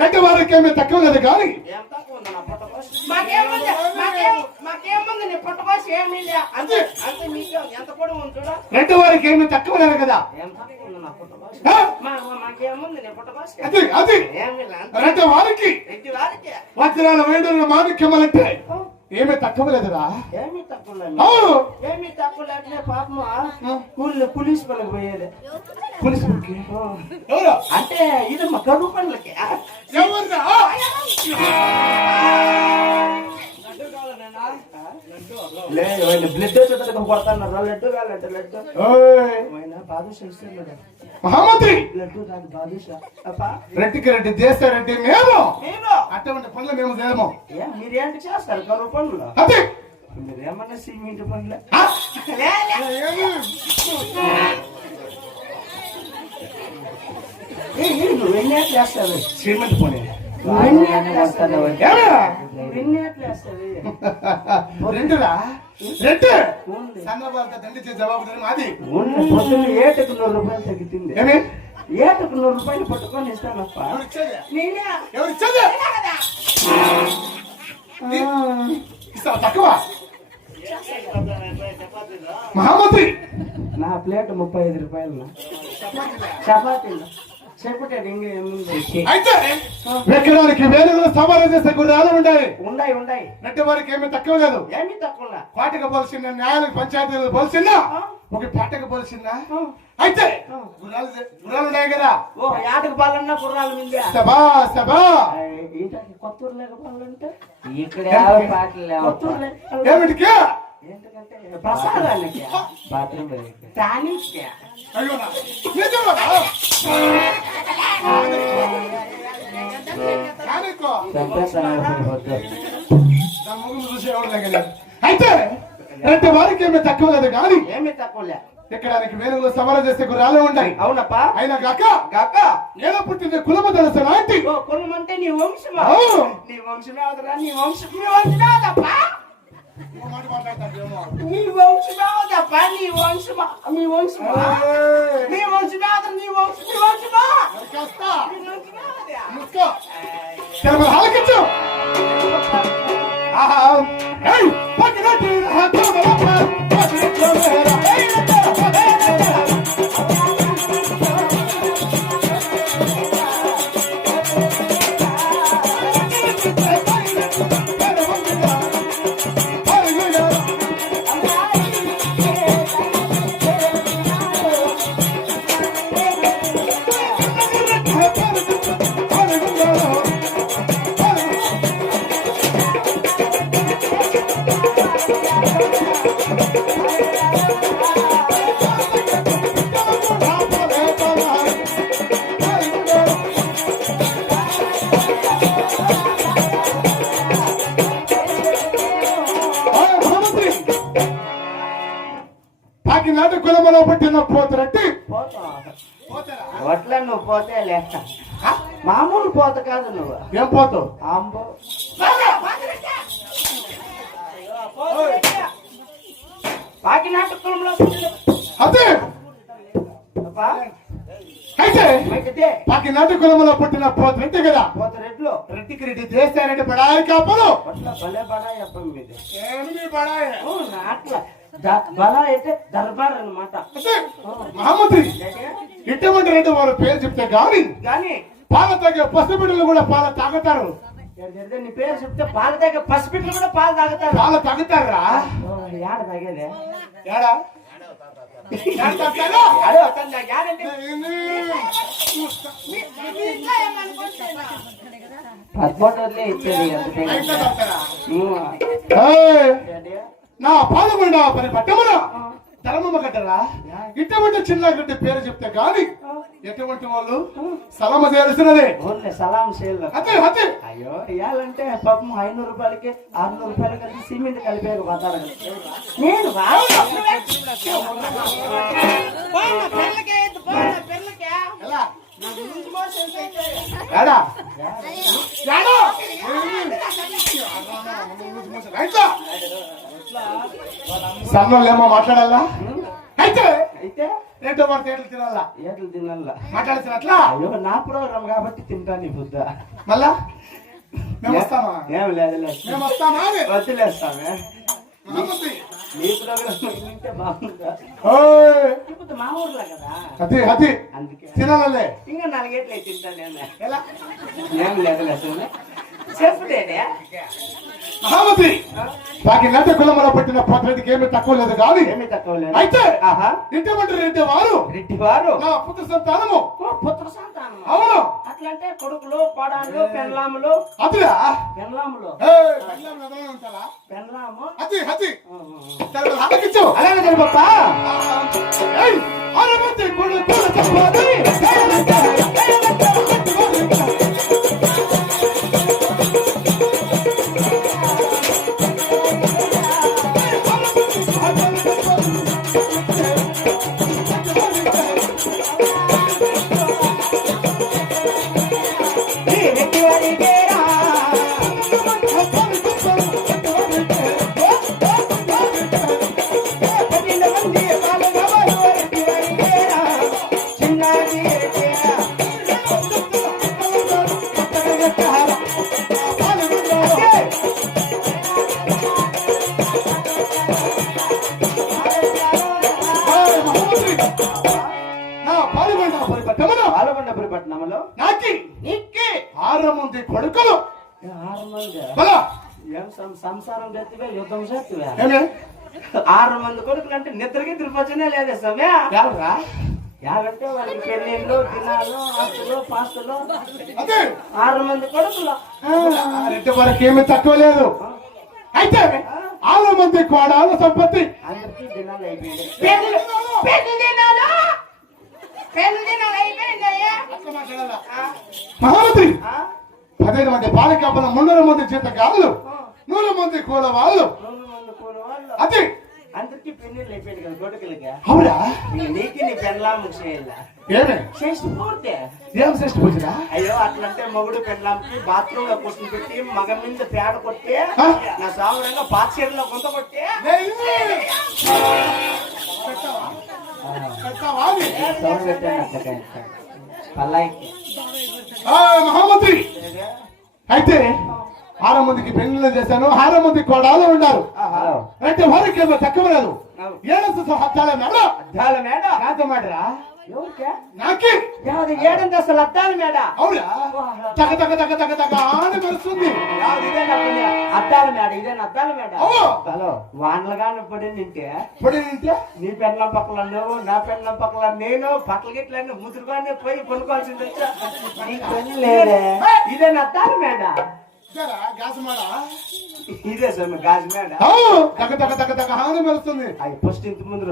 రెడ్డి వారికి ఏమీ తక్కువ లేదు కానీ రెడ్డి వారికి ఏమీ తక్కువ లేదు కదా? అది వారికి రెడ్డి వారికి. వజ్రాల వేడుల మాణిక్యములంటే ఏమీ తక్కువ లేదురా. ఏమీ తక్కువ లేదు. ఏమీ తక్కువ లేకనే పాపము. ఊర్లో పులిస్ పనికి పోయేది. పోలీసు. ఎవరు? అంటే ఇది మా కడుపు పనులకి? లేదు బ్లడ్ వచ్చేటప్పుడు కొడతాను లడ్డు కావాలంటే లడ్డు బాదుషా మహామంత్రి! లడ్డు బాదుషా. రెడ్డికి రెడ్డి రెడ్డి మేము అటువంటి పనులు మేము చేయము ఏ మీరేంటి చేస్తారు? కరువు పనులు? అది మీరేమన్నా సిమెంట్ పనులే? ఆ? ఏ, ఏ, నువ్వు ఎన్ని ఏట్లు వేస్తావు సిమెంట్ పని. రెండురా? రెడ్డి ఉంది. సన్నబాలతో దండించే జవాబు మాది. పొద్దున్న ఏటకు నూరు రూపాయలు తగ్గుతుంది ఏటకు నూరు రూపాయలు పట్టుకొని ఇస్తానప్ప? నేనే ఎవరు ఇచ్చేది? తక్కువ. మహామంత్రి. నా ప్లేట్ ముప్పై ఐదు రూపాయలు చపాతీలు. అయితే ఎక్కడానికి వేలుగులు సవాలు చేసే గుర్రాలు ఉండాలి ఉండాయి ఉండాయి రెడ్డి వారికి ఏమీ తక్కువ లేదు. ఏమీ తక్కువ పాటకు పోల్సిన న్యాయాలకు పంచాయతీలకు పోల్సిన ఒక పాటకు పోల్సిందా అయితే గుర్రాలు గుర్రాలు ఉన్నాయి కదా. ఓ యాటకు పాలన్నా కుర్రాలు మిందా. సభా సభా. కొత్త ఊరు లేక పాలంటే ఇక్కడ పాటలు ఏమిటికి? ప్రసాదానికి? Bathroom tonic. అయితే రెడ్డి వారికి ఏమీ తక్కువ లేదు కానీ ఏమీ తక్కువలే ఎక్కడానికి వేలుగులు సవాలు చేసే గుర్రాలు ఉన్నాయి. అవునప్పా. అయినా కాక కాక. నేను పుట్టిన కులము తెలుసు నాటి ఓ కులమంటే నీ వంశమా. నీ వంశమే అవుతురా నీ వంశం నీ వంశమే అవుదప్పా నీ వంశమే అవుదప్పా నీ వంశమా నీ వంశమా నీ వంశమే అవుతురా నీ వంశం నీ వంశమా నీ వంశమే అవుదా? పోతే లేక మామూలు పోత కాదు నువ్వు. ఏం పోతావు? ఆంబో. పాకినాట కులంలో అదే. అయితే కాకినాడ కులములో పుట్టిన పోతురట్టి కదా? పోత రెడ్లు. రెడ్డికి రెడ్డి చేస్తారంటే బడాయి కాపలు. భలే బడా చెప్పం మీది. ఏమి బడాయి? అట్లా. బలా అయితే దర్బార్ అన్నమాట. అదే, మహామంత్రి. ఇటువంటి రెండు వాళ్ళ పేరు చెప్తే గాని కానీ పాల తాగే పసిబిడ్డలు కూడా పాల తాగుతారు నీ పేరు చెప్తే పాలు తాగే పసిపిట్లు కూడా పాలు తాగుతారు పాల తాగుతారా యాడ తాగేదే ఏడా ఏడ పదమూడులే ఇచ్చేది? నా పాలకుండా పని పట్టమున ధర్మమ్మ కట్టరా ఇటువంటి చిన్న గడ్డి పేరు చెప్తే గాని ఎటువంటి వాళ్ళు సలమ చేయాల్సినదే సలాం సేల్ అదే అదే అయ్యో ఇవ్వాలంటే పాపం ఐనూరు రూపాయలకి ఆరునూరు రూపాయలు కలిసి సిమెంట్ కలిపేది పోతారు నేను ఏడా ఏడా రైట్లా సన్నోళ్ళు ఏమో మాట్లాడాలా అయితే అయితే? ఏంటో మన తేటలు తినాలా? ఏట్లు తినాల? మాట్లాడుతున్నట్లా అయ్యో నా ప్రోగ్రామ్ కాబట్టి తింటాను ఈ బుద్ధ మళ్ళా? మేము వస్తామా? ఏం లేదు మేము వస్తామా. వదిలేస్తామే. నీ ప్రోగ్రామ్ బాగుందా? మా ఊర్లో కదా? అది అది. అందుకే. తినాలలే. ఇంకా నాలుగేట్లే తింటాను ఏం లేదు మహామంత్రి! బాకి నట కులమలో పుట్టిన పోతరెడ్డికి ఏమీ తక్కువ లేదు కానీ ఏమి తక్కువ లేదు. అయితే ఇంటి రెడ్డి వారు రెడ్డి వారు నా పుత్ర సంతానము. పుత్ర సంతానం అవును. అట్లంటే కొడుకులు కోడాళ్ళు పెన్లాములు అదిరా? పెన్లాములు? పెన్లాము ఆ. తనకు హాతకిచ్చు అలాగే జరిపప్ప ఏయ్, అరమంత్రి కొడుకు తప్పది. పాలుగొండ పట్టణంలో నాకి. నీకే. ఆరు మంది కొడుకులు ఆరు మంది సంసారం గట్టివే యుద్ధం చేస్తువే ఏమే? ఆరు మంది కొడుకులు అంటే నిద్రకి తిరుపతినే లేదే సమయ యావంటే వాళ్ళకి పెళ్ళిళ్ళు దినాలు ఆస్తులు పాస్తులు. ఆరు మంది కొడుకులు. రెడ్డి వారికి ఏమీ తక్కువ లేదు. అయితే ఆరు మంది కోడాల సంపత్తి. అందరికీ దినాలు అయిపోయింది ఆ? పదిహేను మంది బాలికాపల మున్నూరు మంది జీతగాళ్ళు నూరు మంది కూల వాళ్ళు నూరు మంది కూల వాళ్ళు అది. అందరికీ పెళ్ళిళ్ళు అయిపోయింది కదా కొడుకులకి అవురా ఇంక నీకు నీ పెళ్ళాము చేయాల ఏమే? చేసి పూర్తి? ఏం శ్రేష్ఠ పూజరా? అయ్యో అట్లంటే మొగుడు పెళ్ళాంకి బాత్రూమ్లో కూర్చుని పెట్టి మగ మీద పేడ కొట్టి? నా సామరంగా బాత్సీలో గుంత కొట్టి సౌండ్ పల్లాయికి మహామంత్రి! అయితే ఆరు మందికి పెళ్ళిళ్ళు చేశాను ఆరు మంది కోడాలు ఉన్నారు. అంటే వారికి ఏడంత హత్యాల మేడ అద్దాల మేడ నాతో మాటరా నాకి? యాది ఏడంత అసలు అద్దాల మేడ? అవునా? తగ తగ తగ తగ తగ అని యాది ఇదే. అద్దాల మేడ? ఇదే అద్దాల మేడ. హలో వానలుగానే పడి నింటే ఇప్పుడు ఏంటి? నీ పెళ్ళం పక్కల నువ్వు నా పెళ్ళం పక్కల నేను బట్టలు గిట్లన్నీ ముదురుగానే పోయి కొనుక్కోవాల్సింది ఇదే అద్దాల మేడ? ఇదే సొమ్ము గాజు మేడ? తగ తగ తగ తగ హాని మరుస్తుంది ఫస్ట్ ఇంత ముందు